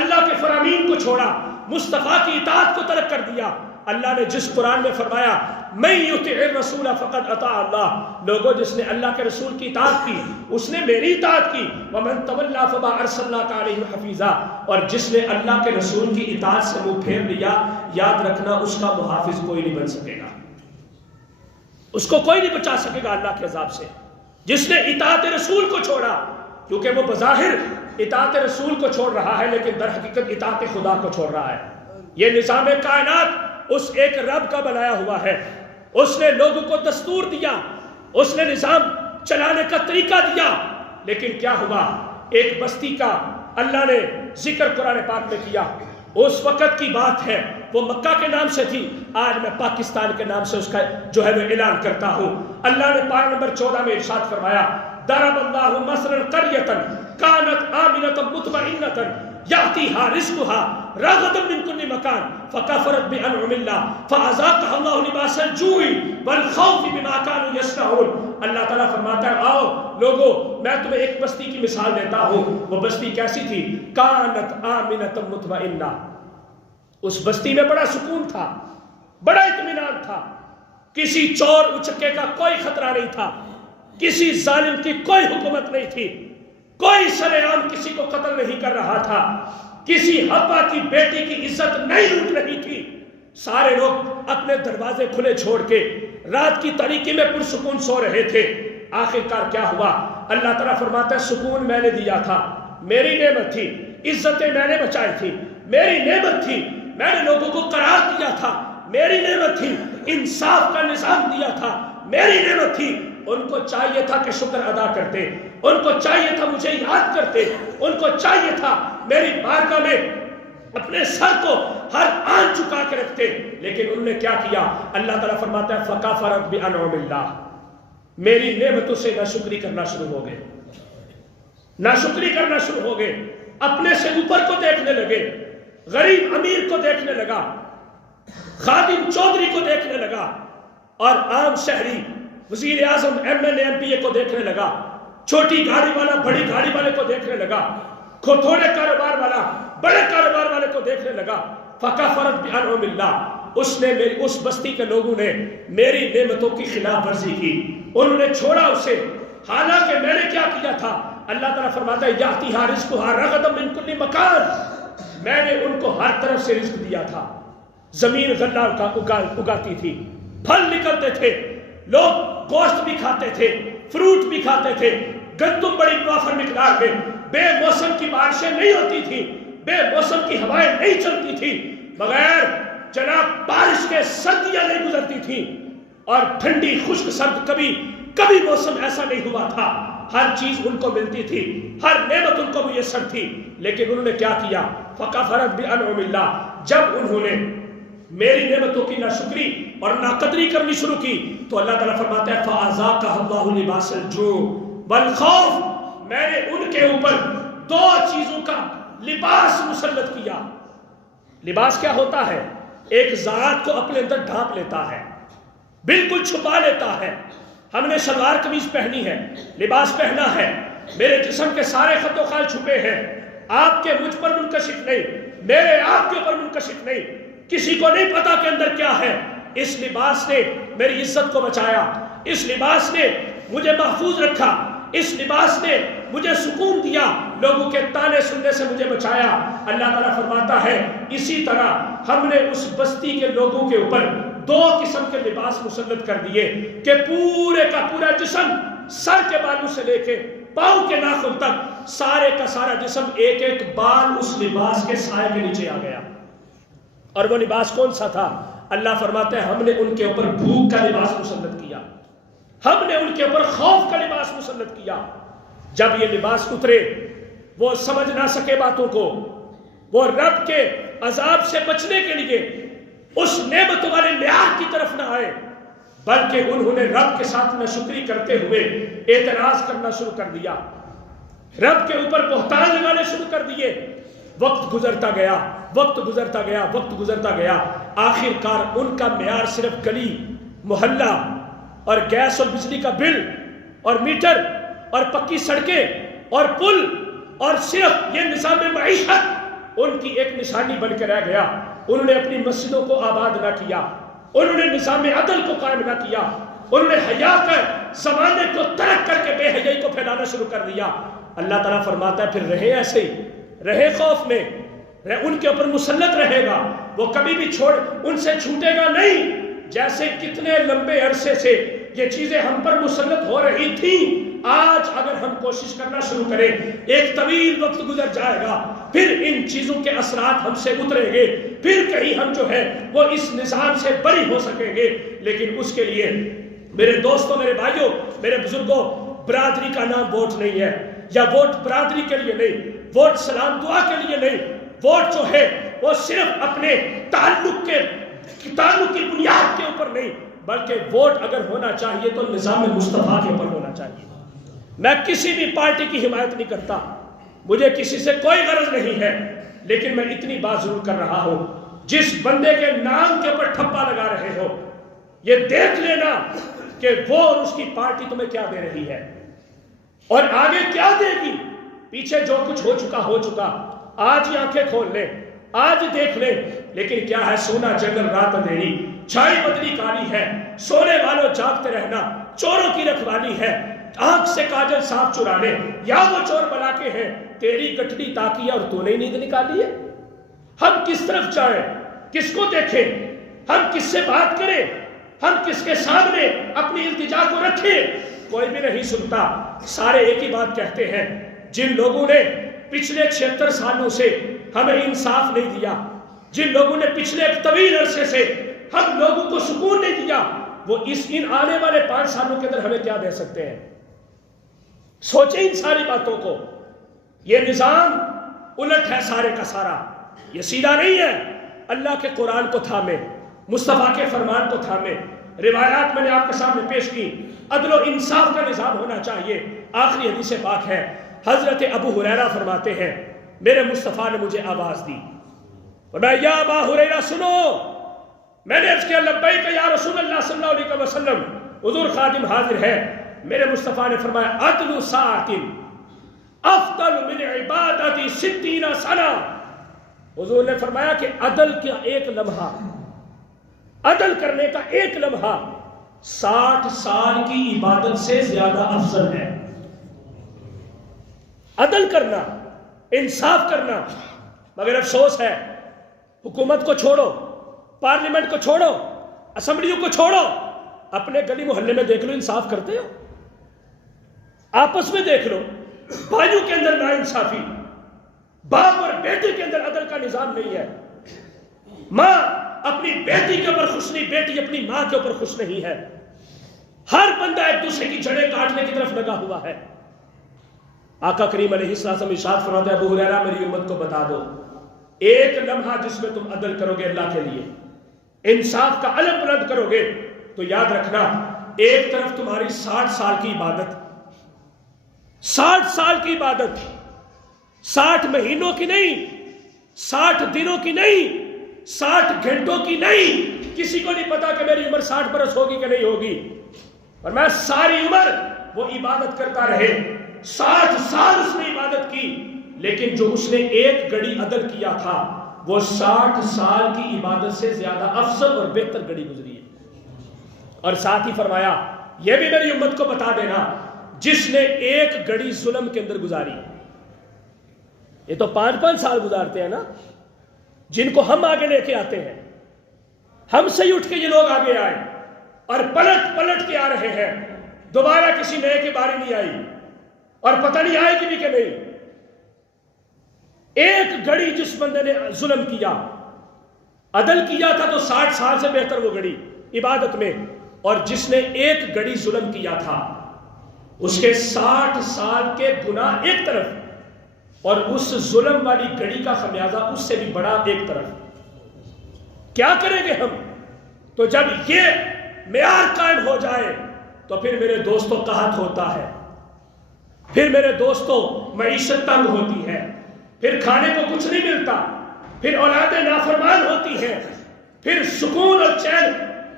اللہ کے فرامین کو چھوڑا، مصطفیٰ کی اطاعت کو ترک کر دیا۔ اللہ نے جس قرآن میں فرمایا من یطع الرسول فقد اطاع اللہ، لوگوں جس نے اللہ کے رسول کی اطاعت کی اس نے میری اطاعت کی، ومن تولی فما ارسلناک علیہم حفیظا، اور جس نے اللہ کے رسول کی اطاعت سے منہ پھیر لیا، یاد رکھنا اس کا محافظ کوئی نہیں بن سکے گا، اس کو کوئی نہیں بچا سکے گا اللہ کے عذاب سے۔ جس نے اطاعت رسول کو چھوڑا، کیونکہ وہ بظاہر اطاعت رسول کو چھوڑ رہا ہے لیکن در حقیقت اطاعت خدا کو چھوڑ رہا ہے۔ یہ نظام کائنات اس ایک رب کا بنایا ہوا ہے، اس نے لوگوں کو دستور دیا، اس نے نظام چلانے کا طریقہ دیا، لیکن کیا ہوا؟ ایک بستی کا اللہ نے ذکر قرآن پاک میں کیا، اس وقت کی بات ہے، وہ مکہ کے نام سے تھی، آج میں پاکستان کے نام سے اس کا جو ہے وہ اعلان کرتا ہوں۔ اللہ نے پارہ نمبر 14 میں ارشاد فرمایا ضرب اللہ مثلا قریۃ کانت آمنۃ مطمئنۃ یأتیہا رزقها رغدا من کل مکان فکفرت بانعم اللہ فاذاقها اللہ لباس الجوع والخوف بما كانوا یصنعون۔ اللہ تعالیٰ فرماتا ہے آؤ لوگو میں تمہیں ایک بستی کی مثال دیتا ہوں، وہ بستی کیسی تھی؟ کانت آمنۃ مطمئنہ، اس بستی میں بڑا سکون تھا، بڑا اطمینان تھا، کسی چور اچکے کا کوئی خطرہ نہیں تھا، کسی ظالم کی کوئی حکومت نہیں تھی، کوئی شرع عام کسی کو قتل نہیں کر رہا تھا، کسی حوا کی بیٹی کی عزت نہیں لوٹ رہی تھی، سارے لوگ اپنے دروازے کھلے چھوڑ کے رات کی تاریکی میں پرسکون سو رہے تھے۔ آخرکار کیا ہوا؟ اللہ تعالیٰ فرماتا ہے سکون میں نے دیا تھا، میری نعمت تھی، عزتیں میں نے بچائی تھی، میری نعمت تھی، میں نے لوگوں کو قرار دیا تھا، میری نعمت تھی، انصاف کا نظام دیا تھا، میری نعمت تھی۔ ان کو چاہیے تھا کہ شکر ادا کرتے، ان کو چاہیے تھا مجھے یاد کرتے، ان کو چاہیے تھا میری بارگاہ میں اپنے سر کو ہر آن چکا کے رکھتے، لیکن انہوں نے کیا کیا؟ اللہ تعالیٰ فرماتا ہے فَكَفَرَتْ بِأَنْعُمِ اللَّهِ، میری نعمتوں سے ناشکری کرنا شروع ہو گئے، ناشکری کرنا شروع ہو گئے، اپنے سے اوپر کو دیکھنے لگے، غریب امیر کو دیکھنے لگا، خادم چودھری کو دیکھنے لگا، اور عام شہری وزیر اعظم M L A M P A کو دیکھنے لگا، چھوٹی گاڑی والا بڑی گاڑی والے کو دیکھنے لگا، تھوڑے کاروبار والا بڑے کاروبار والے کو دیکھنے لگا۔ فَكَفَرَتْ بِأَنْعُمِ اللَّهِ، اس بستی کے لوگوں نے میری نعمتوں کی خلاف ورزی کی، انہوں نے چھوڑا اسے، حالانکہ میں نے کیا کیا تھا؟ اللہ تعالیٰ فرماتا ہے یَأْتِهَا رِزْقُهَا رَغَدًا مِنْ كُلِّ مَكَانٍ، میں نے ان کو ہر طرف سے رزق دیا تھا، زمین غلہ اگاتی تھی، پھل نکلتے تھے، لوگ گوشت بھی کھاتے تھے، فروٹ بھی کھاتے تھے، گندم بڑی وافر مقدار میں، بے موسم کی بارشیں نہیں ہوتی تھی، بے موسم کی ہوائیں نہیں چلتی تھی، بغیر جناب بارش کے سردیاں نہیں گزرتی تھی، اور ٹھنڈی خشک سرد کبھی موسم ایسا نہیں ہوا تھا، ہر چیز ان کو ملتی تھی، ہر نعمت ان کو میسر تھی، لیکن انہوں نے کیا کیا؟ فَكَفَرَتْ بِأَنْعُمِ اللَّهِ، جب انہوں نے میری نعمتوں کی ناشکری اور ناقدری کرنی شروع کی تو اللہ تعالیٰ فرماتا ہے فَأَذَاقَهَا اللَّهُ لِبَاسَ الْجُوعِ وَالْخَوْفِ، میں نے ان کے اوپر دو چیزوں کا لباس مسلط کیا۔ لباس کیا ہوتا ہے؟ ایک ذات کو اپنے اندر ڈھانپ لیتا ہے، بالکل چھپا لیتا ہے۔ ہم نے شلوار قمیض پہنی ہے، لباس پہنا ہے، میرے جسم کے سارے خط و خال چھپے ہیں، آپ کے مجھ پر منکشف نہیں، میرے آپ کے اوپر منکشف نہیں، کسی کو نہیں پتا کہ اندر کیا ہے۔ اس لباس نے میری عزت کو بچایا، اس لباس نے مجھے محفوظ رکھا، اس لباس نے مجھے سکون دیا، لوگوں کے تانے سننے سے مجھے بچایا۔ اللہ تعالیٰ فرماتا ہے اسی طرح ہم نے اس بستی کے لوگوں کے اوپر دو قسم کے لباس مسلط کر دیے کہ پورے کا پورا جسم، سر کے بالوں سے لے کے پاؤں کے ناخن تک، سارے کا سارا جسم ایک ایک بال اس لباس کے سائے کے نیچے آ گیا۔ اور وہ لباس کون سا تھا؟ اللہ فرماتے ہیں ہم نے ان کے اوپر بھوک کا لباس مسلط کیا، ہم نے ان کے اوپر خوف کا لباس مسلط کیا۔ جب یہ لباس اترے، وہ سمجھ نہ سکے باتوں کو، وہ رب کے عذاب سے بچنے کے لیے اس نعمت والے معیار کی طرف نہ آئے، بلکہ انہوں نے رب کے ساتھ ناشکری کرتے ہوئے اعتراض کرنا شروع کر دیا، رب کے اوپر بہتان لگانے شروع کر دیے۔ وقت گزرتا گیا، وقت گزرتا گیا، وقت گزرتا گیا، آخر کار ان کا معیار صرف گلی محلہ اور گیس اور بجلی کا بل اور میٹر اور پکی سڑکیں اور پل اور صرف یہ نظام معیشت ان کی ایک نشانی بن کے رہ گیا۔ انہوں نے اپنی مسجدوں کو آباد نہ کیا، انہوں نے نظام عدل کو قائم نہ کیا، انہوں نے حیا کر زمانے کو ترک کر کے بے حیائی کو پھیلانا شروع کر دیا۔ اللہ تعالیٰ فرماتا ہے پھر رہے ایسے ہی، رہے خوف میں، ان کے اوپر مسلط رہے گا، وہ کبھی بھی ان سے چھوٹے گا نہیں۔ جیسے کتنے لمبے عرصے سے یہ چیزیں ہم پر مسلط ہو رہی تھیں، آج اگر ہم کوشش کرنا شروع کریں، ایک طویل وقت گزر جائے گا، پھر ان چیزوں کے اثرات ہم سے اتریں گے، پھر کہیں ہم جو ہے وہ اس نظام سے بری ہو سکیں گے۔ لیکن اس کے لیے میرے دوستوں، میرے بھائیوں، میرے بزرگوں، برادری کا نام ووٹ نہیں ہے، یا ووٹ برادری کے لیے نہیں، ووٹ سلام دعا کے لیے نہیں، ووٹ جو ہے وہ صرف اپنے تعلق کی بنیاد کے اوپر نہیں، بلکہ ووٹ اگر ہونا چاہیے تو نظام مصطفیٰ کے اوپر ہونا چاہیے۔ میں کسی بھی پارٹی کی حمایت نہیں کرتا، مجھے کسی سے کوئی غرض نہیں ہے، لیکن میں اتنی بات ضرور کر رہا ہوں، جس بندے کے نام کے اوپر ٹھپا لگا رہے ہو، یہ دیکھ لینا کہ وہ اور اس کی پارٹی تمہیں کیا دے رہی ہے اور آگے کیا دے گی۔ پیچھے جو کچھ ہو چکا، آج ہی آنکھیں کھول لیں، آج دیکھ لیں۔ لیکن کیا ہے؟ سونا جنگل رات اندھیری، چھائی بدلی کالی ہے، سونے والوں جاگتے رہنا، چوروں کی رکھوالی ہے، آنکھ سے کاجل صاف چرا لے، یا وہ چور بلا کے ہیں، تیری گٹھڑی تاکی اور تو نے نیند نکالی ہے۔ ہم کس طرف جائیں؟ کس کو دیکھیں؟ ہم کس سے بات کریں؟ ہم کس کے سامنے اپنی التجا کو رکھیں؟ کوئی بھی نہیں سنتا۔ سارے ایک ہی بات کہتے ہیں، جن لوگوں نے پچھلے 76 سالوں سے ہمیں انصاف نہیں دیا، جن لوگوں نے پچھلے ایک طویل عرصے سے ہم لوگوں کو سکون نہیں دیا، وہ ان آنے والے 5 سالوں کے اندر ہمیں کیا دے سکتے ہیں؟ سوچیں ان ساری باتوں کو۔ یہ نظام الٹ ہے سارے کا سارا، یہ سیدھا نہیں ہے۔ اللہ کے قرآن کو تھامے، مصطفیٰ کے فرمان کو تھامے، روایات میں نے آپ کے سامنے پیش کی، عدل و انصاف کا نظام ہونا چاہیے۔ آخری حدیث پاک ہے، حضرت ابو ہریرہ فرماتے ہیں میرے مصطفیٰ نے مجھے آواز دی، فرمایا یا ابا ہریرہ سنو۔ میں نے عرض کیا لبیک یا رسول اللہ صلی اللہ علیہ وسلم، حضور خادم حاضر ہے۔ میرے مصطفیٰ نے فرمایا عدل ساعت افضل من عبادت 60 سنہ۔ حضور نے فرمایا کہ عدل کا ایک لمحہ، عدل کرنے کا ایک لمحہ 60 سال کی عبادت سے زیادہ افضل ہے۔ عدل کرنا، انصاف کرنا، مگر افسوس ہے حکومت کو چھوڑو، پارلیمنٹ کو چھوڑو، اسمبلیوں کو چھوڑو، اپنے گلی محلے میں دیکھ لو انصاف کرتے ہو؟ آپس میں دیکھ لو، بھائیوں کے اندر ناانصافی، باپ اور بیٹی کے اندر عدل کا نظام نہیں ہے۔ ماں اپنی بیٹی کے اوپر خوش نہیں، بیٹی اپنی ماں کے اوپر خوش نہیں ہے۔ ہر بندہ ایک دوسرے کی جڑیں کاٹنے کی طرف لگا ہوا ہے۔ آقا کریم علیہ السلام ارشاد فرماتے ہیں ابو ہریرہ میری امت کو بتا دو، ایک لمحہ جس میں تم عدل کرو گے اللہ کے لیے، انصاف کا علم بلند کرو گے، تو یاد رکھنا ایک طرف تمہاری 60 سال کی عبادت، 60 سال کی عبادت، 60 مہینوں کی نہیں، 60 دنوں کی نہیں، 60 گھنٹوں کی نہیں۔ کسی کو نہیں پتا کہ میری عمر 60 برس ہوگی کہ نہیں ہوگی، اور میں ساری عمر وہ عبادت کرتا رہے، 60 سال اس نے عبادت کی، لیکن جو اس نے ایک گھڑی عدل کیا تھا وہ 60 سال کی عبادت سے زیادہ افضل اور بہتر گھڑی گزری ہے۔ اور ساتھ ہی فرمایا یہ بھی میری امت کو بتا دینا جس نے ایک گھڑی ظلم کے اندر گزاری، یہ تو 5-5 سال گزارتے ہیں نا، جن کو ہم آگے لے کے آتے ہیں، ہم سے ہی اٹھ کے یہ لوگ آگے آئے اور پلٹ پلٹ کے آ رہے ہیں، دوبارہ کسی نئے کی باری نہیں آئی، اور پتہ نہیں آئے گی بھی کہ نہیں۔ ایک گھڑی جس بندے نے ظلم کیا، عدل کیا تھا تو 60 سال سے بہتر وہ گھڑی عبادت میں، اور جس نے ایک گھڑی ظلم کیا تھا اس کے 60 سال کے گناہ ایک طرف، اور اس ظلم والی گھڑی کا خمیازہ اس سے بھی بڑا ایک طرف۔ کیا کریں گے ہم؟ تو جب یہ معیار قائم ہو جائے تو پھر میرے دوستوں قحط ہوتا ہے، پھر میرے دوستوں معیشت تنگ ہوتی ہے، پھر کھانے کو کچھ نہیں ملتا، پھر اولادیں نافرمان ہوتی ہیں، پھر سکون اور چین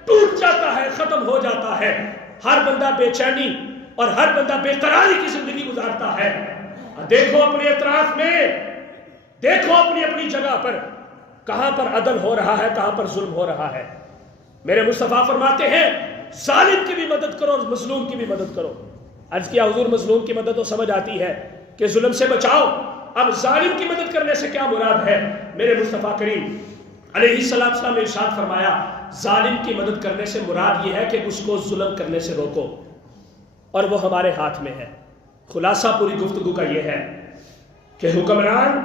ٹوٹ جاتا ہے، ختم ہو جاتا ہے، ہر بندہ بے چینی اور ہر بندہ بے قراری کی زندگی گزارتا ہے۔ دیکھو اپنے اطراف میں، دیکھو اپنی اپنی جگہ پر کہاں پر عدل ہو رہا ہے، کہاں پر ظلم ہو رہا ہے۔ میرے مصطفیٰ فرماتے ہیں ظالم کی بھی مدد کرو اور مظلوم کی بھی مدد کرو۔ عرض کیا حضور مظلوم کی مدد تو سمجھ آتی ہے کہ ظلم سے بچاؤ، اب ظالم کی مدد کرنے سے کیا مراد ہے؟ میرے مصطفیٰ کریم علیہ السلام نے ارشاد فرمایا ظالم کی مدد کرنے سے مراد یہ ہے کہ اس کو ظلم کرنے سے روکو، اور وہ ہمارے ہاتھ میں ہے۔ خلاصہ پوری گفتگو کا یہ ہے کہ حکمران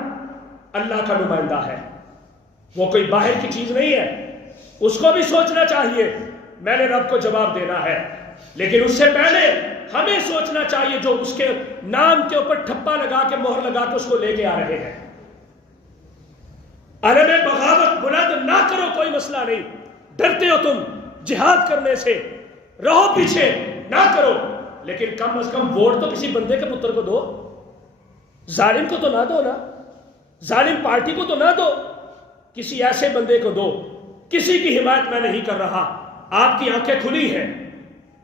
اللہ کا نمائندہ ہے، وہ کوئی باہر کی چیز نہیں ہے۔ اس کو بھی سوچنا چاہیے میں نے رب کو جواب دینا ہے، لیکن اس سے پہلے ہمیں سوچنا چاہیے جو اس کے نام کے اوپر ٹھپا لگا کے مہر لگا کے اس کو لے کے آ رہے ہیں۔ عرب بغاوت بلند نہ کرو، کوئی مسئلہ نہیں، ڈرتے ہو تم جہاد کرنے سے، رہو پیچھے، نہ کرو، لیکن کم از کم ووٹ تو کسی بندے کے پتر کو دو، ظالم کو تو نہ دو نا، ظالم پارٹی کو تو نہ دو، کسی ایسے بندے کو دو۔ کسی کی حمایت میں نہیں کر رہا، آپ کی آنکھیں کھلی ہیں،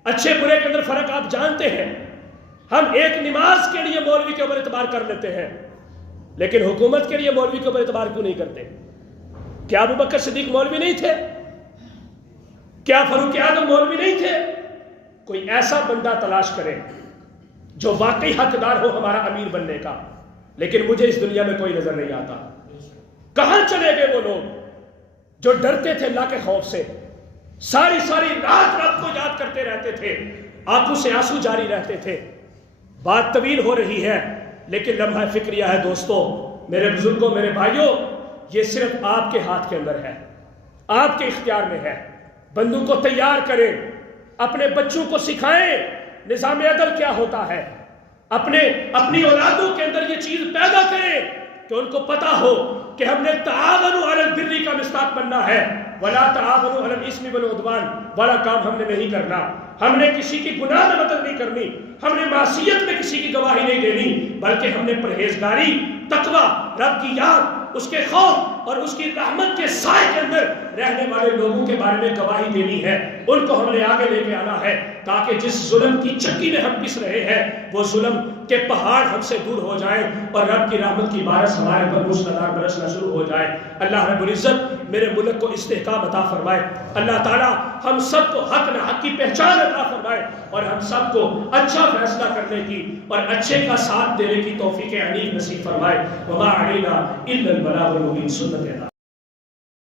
اچھے برے کے اندر فرق آپ جانتے ہیں۔ ہم ایک نماز کے لیے مولوی کے اوپر اعتبار کر لیتے ہیں، لیکن حکومت کے لیے مولوی کے اوپر اعتبار کیوں نہیں کرتے؟ کیا ابو بکر صدیق مولوی نہیں تھے؟ کیا فاروق اعظم مولوی نہیں تھے؟ کوئی ایسا بندہ تلاش کرے جو واقعی حقدار ہو ہمارا امیر بننے کا، لیکن مجھے اس دنیا میں کوئی نظر نہیں آتا۔ کہاں چلے گئے وہ لوگ جو ڈرتے تھے اللہ کے خوف سے، ساری رات رب کو یاد کرتے رہتے تھے، آنکھوں سے آنسو جاری رہتے تھے؟ بات طویل ہو رہی ہے لیکن لمحہ فکریہ ہے دوستو، میرے بزرگوں، میرے بھائیوں، یہ صرف آپ کے ہاتھ کے اندر ہے، آپ کے اختیار میں ہے۔ بندوں کو تیار کریں، اپنے بچوں کو سکھائیں نظام عدل کیا ہوتا ہے، اپنی اولادوں کے اندر یہ چیز پیدا کریں کہ ان کو پتا ہو کہ ہم نے تعاونوا علی البر کا مصداق بننا ہے، ولا تعاونوا علی الاثم والعدوان والا کام ہم نے نہیں کرنا۔ ہم نے کسی کی گناہ میں مدد نہیں کرنی، ہم نے معصیت میں کسی کی گواہی نہیں دینی، بلکہ ہم نے پرہیزگاری، تقوی، رب کی یاد، اس کے خوف اور اس کی رحمت کے سائے کے اندر رہنے والے لوگوں کے بارے میں گواہی دینی ہے۔ ان کو ہم نے آگے لے کے آنا ہے تاکہ جس ظلم کی چکی میں ہم پس رہے ہیں وہ ظلم کے پہاڑ ہم سے دور ہو جائیں اور رب کی رحمت کی بارش ہمارے پر موسلادھار برسنا شروع ہو جائے۔ اللہ رب العزت میرے ملک کو استحکام عطا فرمائے۔ اللہ تعالیٰ ہم سب کو حق نہ حق کی پہچان عطا فرمائے اور ہم سب کو اچھا فیصلہ کرنے کی اور اچھے کا ساتھ دینے کی توفیق عنیف نصیب فرمائے۔ وما علینا الا البلاغ المبین۔ سنت